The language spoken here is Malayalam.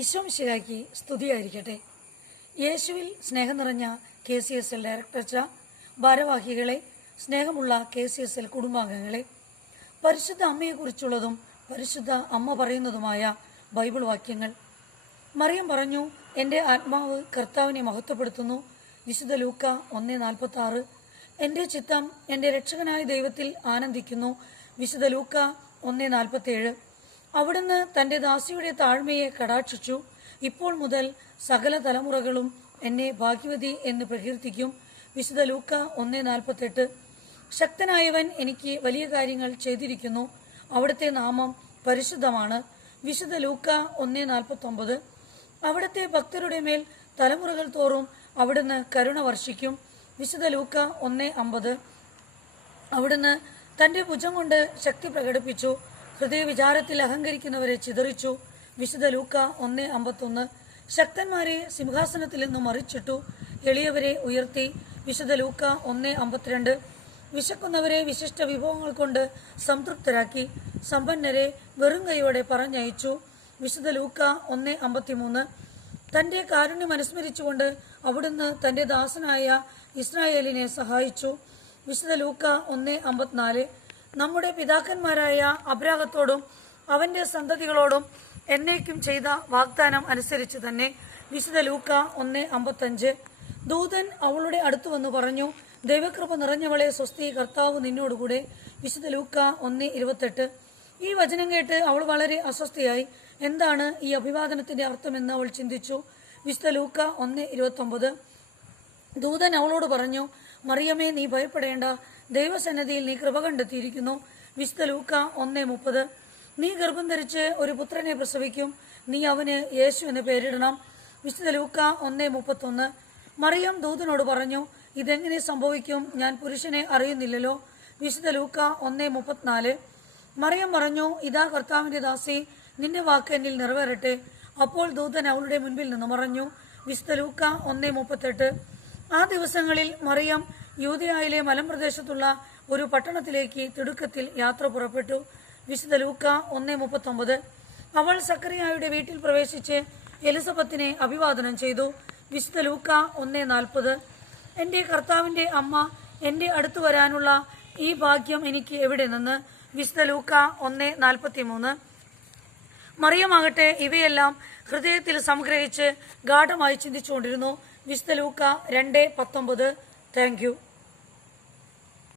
ഈശോമിശിഹായ്ക്ക് സ്തുതിയായിരിക്കട്ടെ. യേശുവിൽ സ്നേഹം നിറഞ്ഞ KCSL ഡയറക്ടർ ഭാരവാഹികളെ, സ്നേഹമുള്ള KCSL കുടുംബാംഗങ്ങളെ, പരിശുദ്ധ അമ്മയെക്കുറിച്ചുള്ളതും പരിശുദ്ധ അമ്മ പറയുന്നതുമായ ബൈബിൾ വാക്യങ്ങൾ. മറിയം പറഞ്ഞു, എൻ്റെ ആത്മാവ് കർത്താവിനെ മഹത്വപ്പെടുത്തുന്നു. വിശുദ്ധ ലൂക്ക 1:46. എൻ്റെ ചിത്തം എൻ്റെ രക്ഷകനായ ദൈവത്തിൽ ആനന്ദിക്കുന്നു. വിശുദ്ധ ലൂക്ക 1:47. അവിടുന്ന് തൻ്റെ ദാസിയുടെ താഴ്മയെ കടാക്ഷിച്ചു. ഇപ്പോൾ മുതൽ സകല തലമുറകളും എന്നെ ഭാഗ്യവതി എന്ന് പ്രകീർത്തിക്കും. വിശുദ്ധ ലൂക്ക 1:48. ശക്തനായവൻ എനിക്ക് വലിയ കാര്യങ്ങൾ ചെയ്തിരിക്കുന്നു. അവിടുത്തെ നാമം പരിശുദ്ധമാണ്. വിശുദ്ധ ലൂക്ക 1:49. അവിടുത്തെ ഭക്തരുടെ മേൽ തലമുറകൾ തോറും അവിടുന്ന് കരുണ വർഷിക്കും. വിശുദ്ധ ലൂക്ക 1:50. അവിടുന്ന് തൻ്റെ ഭുജം കൊണ്ട് ശക്തി പ്രകടിപ്പിച്ചു. ഹൃദയവിചാരത്തിൽ അഹങ്കരിക്കുന്നവരെ ചിതറിച്ചു. വിശുദ്ധ ലൂക്ക 1:51. ശക്തന്മാരെ സിംഹാസനത്തിൽ നിന്നും മറിച്ചിട്ടു, എളിയവരെ ഉയർത്തി. വിശുദ്ധ ലൂക്ക 1:52. വിശക്കുന്നവരെ വിശിഷ്ട വിഭവങ്ങൾ കൊണ്ട് സംതൃപ്തരാക്കി, സമ്പന്നരെ വെറും കൈയോടെ പറഞ്ഞയച്ചു. വിശുദ്ധ ലൂക്ക 1:53. തൻ്റെ കാരുണ്യം അനുസ്മരിച്ചുകൊണ്ട് അവിടുന്ന് തൻ്റെ ദാസനായ ഇസ്രായേലിനെ സഹായിച്ചു. വിശുദ്ധ ലൂക്ക 1:54. നമ്മുടെ പിതാക്കന്മാരായ അബ്രാഹത്തോടും അവന്റെ സന്തതികളോടും എന്നേക്കും ചെയ്ത വാഗ്ദാനം അനുസരിച്ച് തന്നെ. വിശുദ്ധ ലൂക്ക 1:55. ദൂതൻ അവളുടെ അടുത്തു വന്നു പറഞ്ഞു, ദൈവകൃപ നിറഞ്ഞവളെ സ്വസ്തി, കർത്താവ് നിന്നോടുകൂടെ. വിശുദ്ധ ലൂക്ക 1:28. ഈ വചനം കേട്ട് അവൾ വളരെ അസ്വസ്ഥയായി. എന്താണ് ഈ അഭിവാദനത്തിന്റെ അർത്ഥമെന്ന് അവൾ ചിന്തിച്ചു. വിശുദ്ധ ലൂക്ക 1:29. ദൂതൻ അവളോട് പറഞ്ഞു, മറിയമേ, നീ ഭയപ്പെടേണ്ട, ദൈവസന്നിധിയിൽ നീ കൃപ കണ്ടെത്തിയിരിക്കുന്നു. വിശുദ്ധ ലൂക്ക 1:30. നീ ഗർഭം ധരിച്ച് ഒരു പുത്രനെ പ്രസവിക്കും, നീ അവന് യേശു എന്ന് പേരിടണം. വിശുദ്ധ ലൂക്ക 1:31. മറിയം ദൂതനോട് പറഞ്ഞു, ഇതെങ്ങനെ സംഭവിക്കും? ഞാൻ പുരുഷനെ അറിയുന്നില്ലല്ലോ. വിശുദ്ധ ലൂക്ക 1:34. മറിയം പറഞ്ഞു, ഇതാ കർത്താവിന്റെ ദാസി, നിന്റെ വാക്ക് എന്നിൽ നിറവേറട്ടെ. അപ്പോൾ ദൂതൻ അവളുടെ മുൻപിൽ നിന്ന് മറഞ്ഞു. വിശുദ്ധ ലൂക്ക 1:38. ആ ദിവസങ്ങളിൽ മറിയം യൂദയായിലെ മലമ്പ്രദേശത്തുള്ള ഒരു പട്ടണത്തിലേക്ക് തിടുക്കത്തിൽ യാത്ര പുറപ്പെട്ടു. വിശുദ്ധ ലൂക്ക 1:39. അവൾ സക്കറിയായുടെ വീട്ടിൽ പ്രവേശിച്ച് എലിസബത്തിനെ അഭിവാദനം ചെയ്തു. വിശുദ്ധ ലൂക്ക 1:40. എൻ്റെ കർത്താവിൻ്റെ അമ്മ, എൻ്റെ അടുത്ത് വരാനുള്ള ഈ ഭാഗ്യം എനിക്ക് എവിടെ നിന്ന്? വിശുദ്ധ ലൂക്ക 1:43. മറിയമാകട്ടെ ഇവയെല്ലാം ഹൃദയത്തിൽ സംഗ്രഹിച്ച് ഗാഢമായി ചിന്തിച്ചുകൊണ്ടിരുന്നു. വിശുദ്ധ ലൂക്ക 2:19. Thank you.